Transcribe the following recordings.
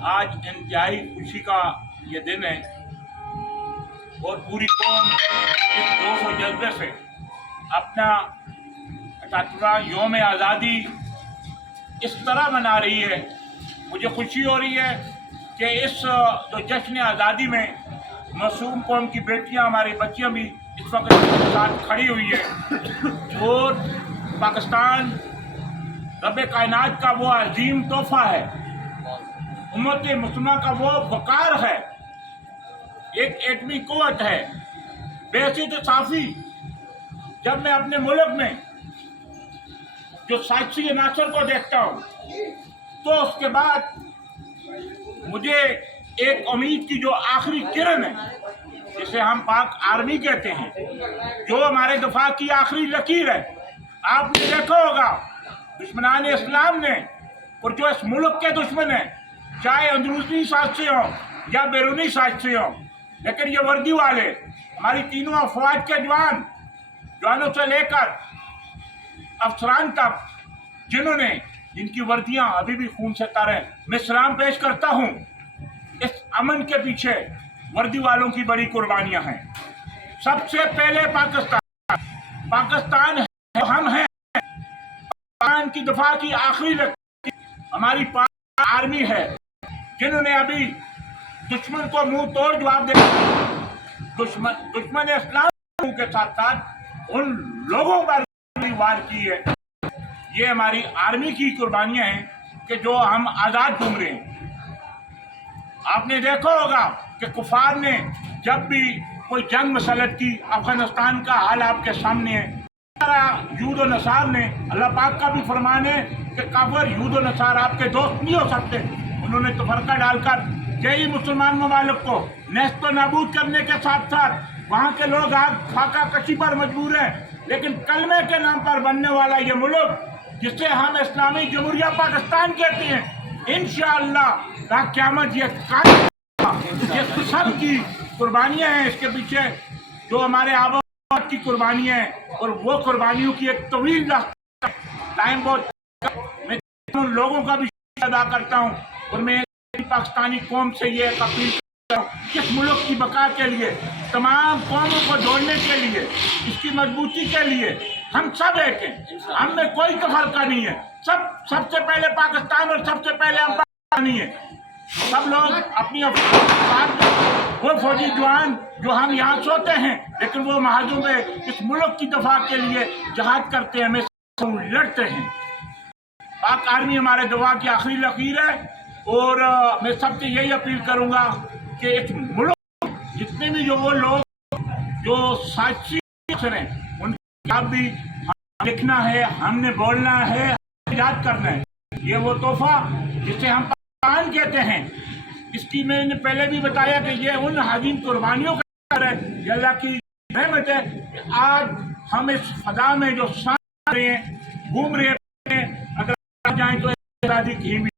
आज इंतहाई खुशी का ये दिन है और पूरी कौम इस जोश और जज्बे से अपना 78वां यौम आज़ादी इस तरह मना रही है। मुझे खुशी हो रही है कि इस जो जश्न आज़ादी में मासूम कौम की बेटियां, हमारी बच्चियां भी इस वक्त इसके साथ खड़ी हुई है और पाकिस्तान रब कायनात का वो अजीम तोहफा है, उम्मत मुस्लिमा का वो वकार है, एक एटमी कुव्वत है, बेहसीत साफी। जब मैं अपने मुल्क में जो साइंसी अनासर को देखता हूँ तो उसके बाद मुझे एक उम्मीद की जो आखिरी किरण है, जिसे हम पाक आर्मी कहते हैं, जो हमारे दफा की आखिरी लकीर है। आपने देखा होगा दुश्मनान इस्लाम ने और जो इस मुल्क के दुश्मन हैं, चाहे अंदरूनी साजिशें हों या बैरूनी साजिशें हों, लेकिन ये वर्दी वाले हमारी तीनों अफवाज के जवानों से लेकर अफसरान तक, जिनकी वर्दियां अभी भी खून से तर हैं, मैं सलाम पेश करता हूं। इस अमन के पीछे वर्दी वालों की बड़ी कुर्बानियां हैं। सबसे पहले पाकिस्तान है, हम हैं। पाकिस्तान की दफा की आखिरी लकीर हमारी पाक आर्मी है, जिन्होंने अभी दुश्मन को मुंह तोड़ जवाब दे, दुश्मन इस्लाम के साथ साथ उन लोगों पर वार की है। ये हमारी आर्मी की कुर्बानियां हैं कि जो हम आज़ाद घूम रहे हैं। आपने देखा होगा कि कुफार ने जब भी कोई जंग मसलत की, अफगानिस्तान का हाल आपके सामने है। यूद और नसार ने, अल्लाह पाक का भी फरमान है कि काफिर यूद और नसार आपके दोस्त नहीं हो सकते। उन्होंने तफरका डालकर कई मुसलमान ममालिक को नेस्त नाबूद करने के साथ साथ वहाँ के लोग आग फाका कशी पर मजबूर हैं। लेकिन कलमे के नाम पर बनने वाला ये मुल्क, जिसे हम इस्लामी जमहूरिया पाकिस्तान कहते हैं, इंशाअल्लाह क़यामत ये सब की कुर्बानियाँ हैं। इसके पीछे जो हमारे आबा की कुर्बानियाँ हैं और वो कुर्बानियों की एक तवील टाइम बहुत। मैं उन लोगों का भी अदा करता हूँ और मैं पाकिस्तानी कौम से ये अपील करता हूँ, किस मुल्क की बका के लिए, तमाम कौमों को जोड़ने के लिए, इसकी मजबूती के लिए हम सब एक हैं। हम में कोई तफरका नहीं है। सबसे पहले पाकिस्तान और सबसे पहले हम पाकिस्तानी है। सब लोग अपनी वो फौजी जवान जो हम यहाँ सोते हैं, लेकिन वो महाजों में इस मुल्क की दफा के लिए जहाद करते हैं, हमें लड़ते हैं। पाक आर्मी हमारे दफा की आखिरी लकीर है और मैं सबसे यही अपील करूँगा कि इस मुल्क जितने भी जो वो लोग जो साजिशी हैं, उनका भी लिखना है, हमने बोलना है, याद करना है। ये वो तोहफा जिसे हम पाकिस्तान कहते हैं, इसकी मैंने पहले भी बताया कि ये उन हाजिम कुर्बानियों का है। ये अल्लाह की रहमत है कि आज हम इस फजा में जो सांस रहे हैं, घूम रहे हैं, अगर जाए तो आज़ादी की भी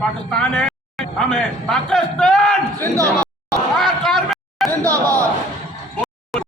पाकिस्तान है, हम है। पाकिस्तान जिंदाबाद, जिंदाबाद।